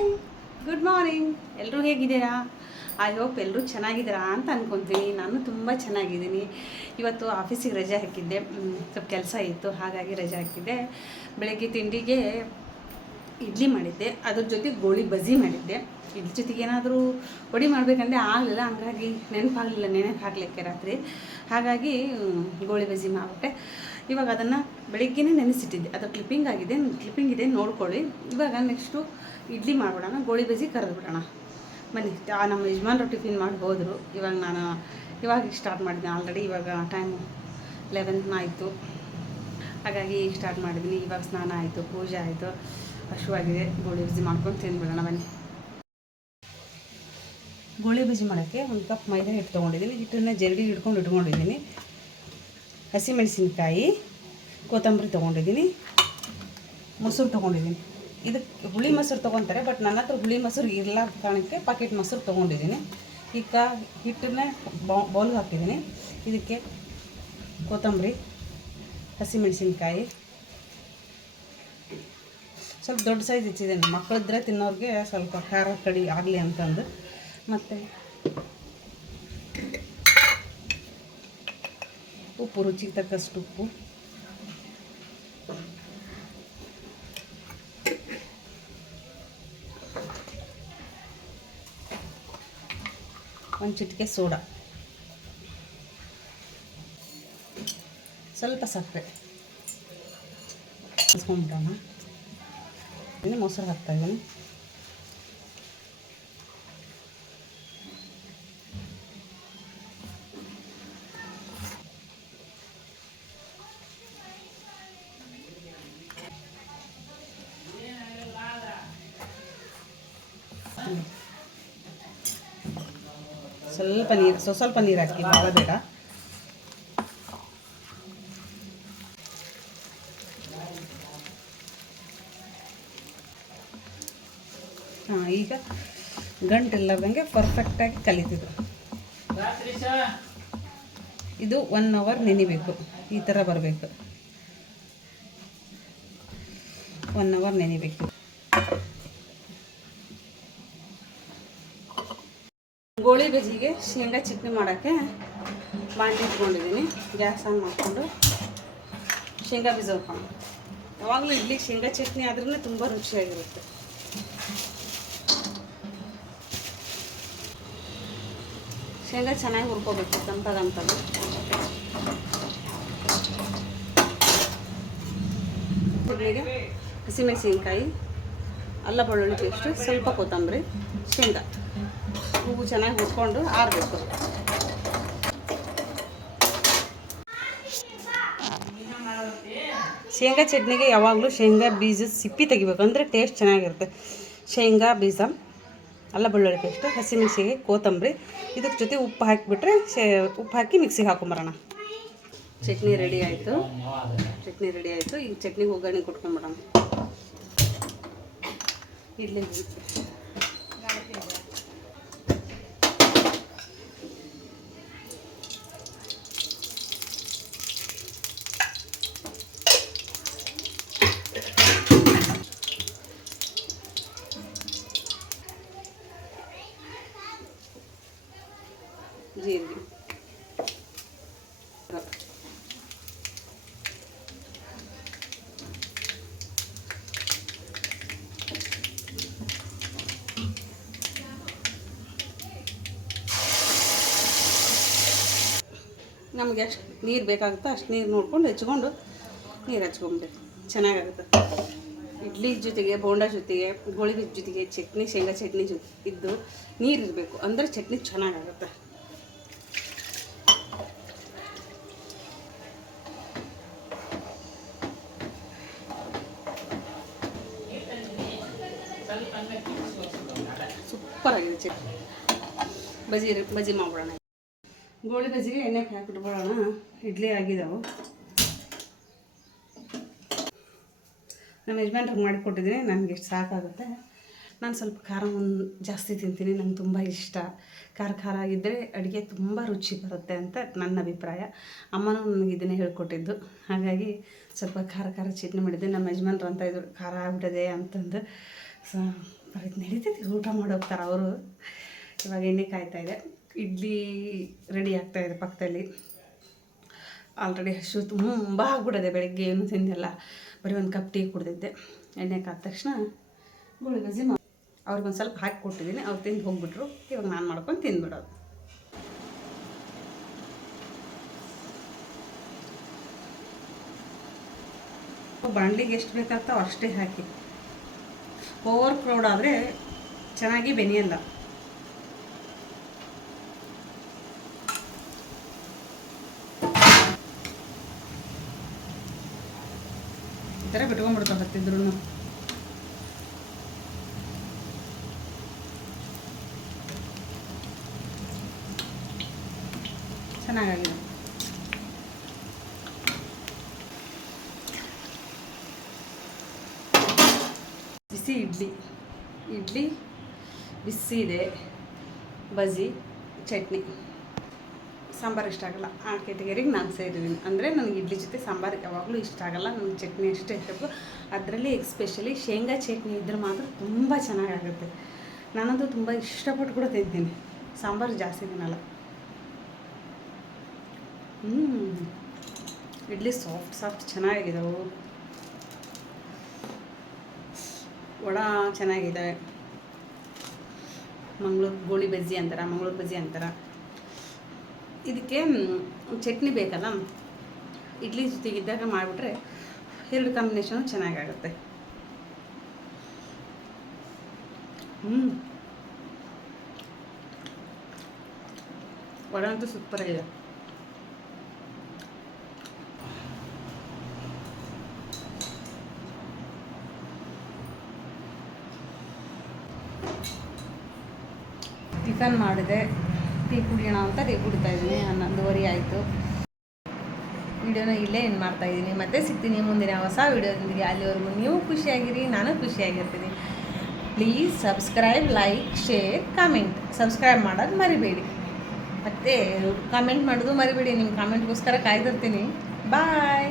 Hi, good morning. ಎಲ್ಲರೂ ಹೇಗಿದ್ದೀರಾ? I hope ಎಲ್ಲರೂ ಚೆನ್ನಾಗಿದ್ದೀರಾ ಅಂತ ಅಂದ್ಕೊತೀನಿ. ನಾನು ತುಂಬ ಚೆನ್ನಾಗಿದ್ದೀನಿ. ಇವತ್ತು ಆಫೀಸಿಗೆ ರಜೆ ಹಾಕಿದ್ದೆ, ಸ್ವಲ್ಪ ಕೆಲಸ ಇತ್ತು, ಹಾಗಾಗಿ ರಜೆ ಹಾಕಿದ್ದೆ. ಬೆಳಗ್ಗೆ ತಿಂಡಿಗೆ ಇಡ್ಲಿ ಮಾಡಿದ್ದೆ, ಅದ್ರ ಜೊತೆ ಗೋಳಿ ಬಜ್ಜಿ ಮಾಡಿದ್ದೆ. ಇಡ್ಲಿ ಜೊತೆಗೆ ಏನಾದರೂ ವಡೆ ಮಾಡಬೇಕಂದ್ರೆ ಆಗಲಿಲ್ಲ, ಹಂಗಾಗಿ ನೆನಪಾಗಲಿಲ್ಲ ನೆನಪು ಹಾಕಲಿಕ್ಕೆ ರಾತ್ರಿ. ಹಾಗಾಗಿ ಗೋಳಿ ಬಜ್ಜಿ ಮಾಡಿಬಿಟ್ಟೆ. ಇವಾಗ ಅದನ್ನು ಬೆಳಿಗ್ಗೆನೇ ನೆನೆಸಿಟ್ಟಿದ್ದೆ, ಅದು ಕ್ಲಿಪ್ಪಿಂಗ್ ಇದೆ ನೋಡ್ಕೊಳ್ಳಿ. ಇವಾಗ ನೆಕ್ಸ್ಟು ಇಡ್ಲಿ ಮಾಡಿಬಿಡೋಣ, ಗೋಳಿ ಬಜ್ಜಿ ಕರೆದು ಬಿಡೋಣ ಬನ್ನಿ. ನಮ್ಮ ಯಜಮಾನ್ರು ಟಿಫಿನ್ ಮಾಡಿ ಹೋದರು. ಇವಾಗ ಸ್ಟಾರ್ಟ್ ಮಾಡಿದ್ದೀನಿ. ಆಲ್ರೆಡಿ ಇವಾಗ ಟೈಮು 11 ಆಯಿತು, ಹಾಗಾಗಿ ಸ್ಟಾರ್ಟ್ ಮಾಡಿದ್ದೀನಿ. ಇವಾಗ ಸ್ನಾನ ಆಯಿತು, ಪೂಜೆ ಆಯಿತು, ಹಸುವಾಗಿದೆ. ಗೋಳಿ ಬಜ್ಜಿ ಮಾಡ್ಕೊಂಡು ತಿಂದುಬಿಡೋಣ ಬನ್ನಿ. ಗೋಳಿ ಬಜ್ಜಿ ಮಾಡೋಕ್ಕೆ 1 ಕಪ್ ಮೈದಾ ಹಿಟ್ಟು ತೊಗೊಂಡಿದ್ದೀನಿ. ಹಿಟ್ಟನ್ನು ಜರಡಿ ಇಟ್ಕೊಂಡಿದ್ದೀನಿ. ಹಸಿಮೆಣಸಿನ್ಕಾಯಿ, ಕೊತ್ತಂಬರಿ ತೊಗೊಂಡಿದ್ದೀನಿ, ಮೊಸರು ತೊಗೊಂಡಿದ್ದೀನಿ. ಇದಕ್ಕೆ ಹುಳಿ ಮೊಸರು ತೊಗೊತಾರೆ, ಬಟ್ ನನ್ನ ಹತ್ರ ಹುಳಿ ಮೊಸರು ಇರಲ್ಲ ಕಾರಣಕ್ಕೆ ಪಾಕೆಟ್ ಮೊಸರು ತೊಗೊಂಡಿದ್ದೀನಿ. ಈಗ ಹಿಟ್ಟನ್ನ ಬೌಲ್ಗೆ ಹಾಕ್ತಿದ್ದೀನಿ. ಇದಕ್ಕೆ ಕೊತ್ತಂಬರಿ, ಹಸಿಮೆಣಸಿನ್ಕಾಯಿ, ಸ್ವಲ್ಪ ದೊಡ್ಡ ಸೈಜ್ ಹೆಚ್ಚಿದ್ದೀನಿ, ಮಕ್ಕಳಿದ್ರೆ ತಿನ್ನೋರಿಗೆ ಸ್ವಲ್ಪ ಖಾರ ಕಡಿ ಆಗಲಿ ಅಂತಂದು. ಮತ್ತು ಉಪ್ಪು, ರುಚಿಗೆ ತಕ್ಕಷ್ಟು ಉಪ್ಪು, ಒಂದು ಚಿಟಿಕೆ ಸೋಡಾ, ಸ್ವಲ್ಪ ಸಕ್ಕರೆ ಕಲಿಸ್ಕೊಂಡ್ಬಿಡೋಣ. ಇನ್ನು ಮೊಸರು ಹಾಕ್ತಾಯಿದ್ದೀನಿ. ಸ್ವಲ್ಪ ನೀರು ಹಾಕಿ, ಭಾಳ ಬೇಡ. ಈಗ ಗಂಟಿಲ್ಲದಂಗೆ ಪರ್ಫೆಕ್ಟಾಗಿ ಕಲಿತಿದ್ದು. ಇದು 1 ಅವರ್ ನೆನಿಬೇಕು, ಈ ಥರ ಬರಬೇಕು. 1 ಅವರ್ ನೆನಿಬೇಕು. ಗೋಳಿ ಬಜ್ಜಿಗೆ ಶೇಂಗಾ ಚಟ್ನಿ ಮಾಡೋಕ್ಕೆ ಬಾಂಡ್ಲಿ ಇಟ್ಕೊಂಡಿದ್ದೀನಿ. ಗ್ಯಾಸ್ ಆನ್ ಮಾಡಿಕೊಂಡು ಶೇಂಗಾ ಬೀಜ ಹಾಕೊಂಡು, ಯಾವಾಗಲೂ ಇಡ್ಲಿಗೆ ಶೇಂಗಾ ಚಟ್ನಿ ಆದ್ರೂ ತುಂಬ ರುಚಿಯಾಗಿರುತ್ತೆ. ಶೇಂಗಾ ಚೆನ್ನಾಗಿ ಹುರ್ಕೋಬೇಕು, ತಂಪಾಗಂತದ್ದು. ಚಟ್ನಿಗೆ ಹಸಿಮೆಣಸಿನ್ಕಾಯಿ, ಅಲ್ಲ ಬೆಳ್ಳುಳ್ಳಿ ಪೇಸ್ಟು, ಸ್ವಲ್ಪ ಕೊತ್ತಂಬರಿ, ಶೇಂಗಾ, ಹೂವು ಚೆನ್ನಾಗಿ ಹುರ್ಕೊಂಡು ಆರಬೇಕು. ಶೇಂಗಾ ಚಟ್ನಿಗೆ ಯಾವಾಗಲೂ ಶೇಂಗಾ ಬೀಜದ ಸಿಪ್ಪಿ ತೆಗಿಬೇಕು, ಅಂದರೆ ಟೇಸ್ಟ್ ಚೆನ್ನಾಗಿರುತ್ತೆ. ಶೇಂಗಾ ಬೀಜ, ಅಲ್ಲ ಬೆಳ್ಳುಳ್ಳಿ ಪೇಸ್ಟು, ಹಸಿಮೆಣಸಿಗೆ, ಕೊತ್ತಂಬರಿ, ಇದಕ್ಕೆ ಜೊತೆ ಉಪ್ಪು ಹಾಕಿಬಿಟ್ರೆ ಉಪ್ಪು ಹಾಕಿ ಮಿಕ್ಸಿಗೆ ಹಾಕೊಂಬರೋಣ. ಚಟ್ನಿ ರೆಡಿ ಆಯಿತು. ಈಗ ಚಟ್ನಿಗೆ ಒಗ್ಗರಣೆ ಕೊಟ್ಕೊಂಬಿಡೋಣ. ಇಡ್ಲಿ ಜೀರಿಗೆ, ನಮಗೆ ಎಷ್ಟು ನೀರು ಬೇಕಾಗುತ್ತೋ ಅಷ್ಟು ನೀರು ನೋಡ್ಕೊಂಡು ಹೆಚ್ಕೊಂಡು ನೀರು ಹಚ್ಕೊಬೇಕು, ಚೆನ್ನಾಗಾಗುತ್ತೆ. ಇಡ್ಲಿ ಜೊತೆಗೆ, ಬೋಂಡ ಜೊತೆಗೆ, ಗೋಳಿ ಬಜ್ಜಿ ಜೊತೆಗೆ ಚಟ್ನಿ, ಶೇಂಗಾ ಚಟ್ನಿ ಇದ್ದು ನೀರು ಇರಬೇಕು, ಅಂದರೆ ಚಟ್ನಿ ಚೆನ್ನಾಗಾಗುತ್ತೆ. ಸೂಪರಾಗಿದೆ ಚಟ್ನಿ. ಬಜ್ಜಿ ಮಾಡ್ಬಿಡೋಣ. ಗೋಳಿ ಬಜ್ಜಿಗೆ ಎಣ್ಣೆ ಹಾಕಿಟ್ಬಿಡೋಣ. ಇಡ್ಲಿ ಆಗಿದ್ದಾವೆ. ನಮ್ಮ ಯಜಮಾನ್ರಿಗೆ ಮಾಡಿಕೊಟ್ಟಿದ್ದೀನಿ, ನನಗೆ ಎಷ್ಟು ಸಾಕಾಗುತ್ತೆ. ನಾನು ಸ್ವಲ್ಪ ಖಾರ ಜಾಸ್ತಿ ತಿಂತೀನಿ, ನಂಗೆ ತುಂಬ ಇಷ್ಟ. ಖಾರ ಆಗಿದ್ದರೆ ಅಡುಗೆ ತುಂಬ ರುಚಿ ಬರುತ್ತೆ ಅಂತ ನನ್ನ ಅಭಿಪ್ರಾಯ. ಅಮ್ಮನೂ ನನಗೆ ಇದನ್ನೇ ಹೇಳ್ಕೊಟ್ಟಿದ್ದು. ಹಾಗಾಗಿ ಸ್ವಲ್ಪ ಖಾರ ಚಟ್ನಿ ಮಾಡಿದ್ದೆ. ನಮ್ಮ ಯಜಮಾನ್ರು ಅಂತ ಇದ್ರು, ಖಾರ ಆಗ್ಬಿಟ್ಟಿದೆ ಅಂತಂದು. ಇದು ನಡೀತೈತಿ, ಊಟ ಮಾಡಿ ಹೋಗ್ತಾರೆ ಅವರು. ಇವಾಗ ಎಣ್ಣೆ ಕಾಯ್ತಾಯಿದೆ, ಇಡ್ಲಿ ರೆಡಿ ಆಗ್ತಾಯಿದೆ ಪಕ್ಕದಲ್ಲಿ. ಆಲ್ರೆಡಿ ಹಸು ತುಂಬ ಆಗ್ಬಿಡೋದೆ, ಬೆಳಗ್ಗೆ ಏನು ತಿಂದಿಲ್ಲ, ಬರೀ ಒಂದು ಕಪ್ ಟೀ ಕುಡ್ದಿದ್ದೆ. ಎಣ್ಣೆ ಕಾದ ತಕ್ಷಣ ಗೋಳಿ ಬಜ್ಜಿ ಅವ್ರಿಗೊಂದು ಸ್ವಲ್ಪ ಹಾಕಿ ಕೊಟ್ಟಿದ್ದೀನಿ, ಅವ್ರು ತಿಂದು ಹೋಗ್ಬಿಟ್ರು. ಇವಾಗ ನಾನು ಮಾಡ್ಕೊಂಡು ತಿಂದ್ಬಿಡೋದು. ಬಾಣಲಿಗೆ ಎಷ್ಟು ಬೇಕಾಗ್ತಾವೆ ಅಷ್ಟೇ ಹಾಕಿ, ಓವರ್ ಕ್ರೌಡ್ ಆದರೆ ಚೆನ್ನಾಗಿ ಬೆನೆಯಲ್ಲ. ಈ ಥರ ಬಿಟ್ಕೊಂಡ್ಬಿಡ್ತಾವೆ ಹತ್ತಿದ್ರು. ಚೆನ್ನಾಗಿದೆ. ಬಿಸಿ ಇಡ್ಲಿ ಬಿಸಿ ಇದೆ, ಬಜ್ಜಿ, ಚಟ್ನಿ. ಸಾಂಬಾರು ಇಷ್ಟ ಆಗಲ್ಲ, ಆ ಕೆಟಗರಿಗೆ ನಾನು ಸೇರಿದ್ದೀನಿ. ಅಂದರೆ ನನಗೆ ಇಡ್ಲಿ ಜೊತೆ ಸಾಂಬಾರು ಯಾವಾಗಲೂ ಇಷ್ಟ ಆಗಲ್ಲ, ನನಗೆ ಚಟ್ನಿ ಅಷ್ಟೇ ಇಷ್ಟಬೇಕು. ಅದರಲ್ಲಿ ಎಕ್ಸ್ಪೆಷಲಿ ಶೇಂಗಾ ಚಟ್ನಿ ಇದ್ರೆ ಮಾತ್ರ ತುಂಬ ಚೆನ್ನಾಗಾಗುತ್ತೆ. ನಾನಂತೂ ತುಂಬ ಇಷ್ಟಪಟ್ಟು ಕೂಡ ತಿಂತೀನಿ, ಸಾಂಬಾರು ಜಾಸ್ತಿ ತಿನ್ನಲ್ಲ. ಇಡ್ಲಿ ಸಾಫ್ಟ್ ಚೆನ್ನಾಗಿದ್ದಾವೆ, ವಡೆ ಚೆನ್ನಾಗಿದ್ದಾವೆ. ಮಂಗಳೂರು ಗೋಳಿ ಬಜ್ಜಿ ಅಂತಾರೆ, ಮಂಗಳೂರು ಬಜ್ಜಿ ಅಂತಾರೆ. ಇದಕ್ಕೆ ಚಟ್ನಿ ಬೇಕಲ್ಲ, ಇಡ್ಲಿ ಜೊತೆಗಿದ್ದಾಗ ಮಾಡಿಬಿಟ್ರೆ ಎರಡು ಕಾಂಬಿನೇಷನು ಚೆನ್ನಾಗಾಗುತ್ತೆ. ವಡೆ ಅಂತೂ ಸೂಪರಾಗಿದೆ. ಟಿಫನ್ ಮಾಡಿದೆ, ಟೀ ಕುಡಿಯೋಣ ಅಂತ ಟೀ ಕುಡಿತಾ ಇದ್ದೀನಿ. 11:30 ಆಯಿತು. ವಿಡಿಯೋನ ಇಲ್ಲೇ ಏನು ಮಾಡ್ತಾಯಿದ್ದೀನಿ, ಮತ್ತೆ ಸಿಗ್ತೀನಿ ಮುಂದಿನ ಹೊಸ ವಿಡಿಯೋದೊಂದಿಗೆ. ಅಲ್ಲಿವರೆಗೂ ನೀವು ಖುಷಿಯಾಗಿರಿ, ನಾನು ಖುಷಿಯಾಗಿರ್ತೀನಿ. Please subscribe, like, share, comment. Subscribe ಮಾಡೋದು ಮರಿಬೇಡಿ, ಮತ್ತು ಕಮೆಂಟ್ ಮಾಡೋದು ಮರಿಬೇಡಿ. ನಿಮ್ಮ ಕಾಮೆಂಟ್ಗೋಸ್ಕರ ಕಾಯ್ದಿರ್ತೀನಿ. ಬಾಯ್.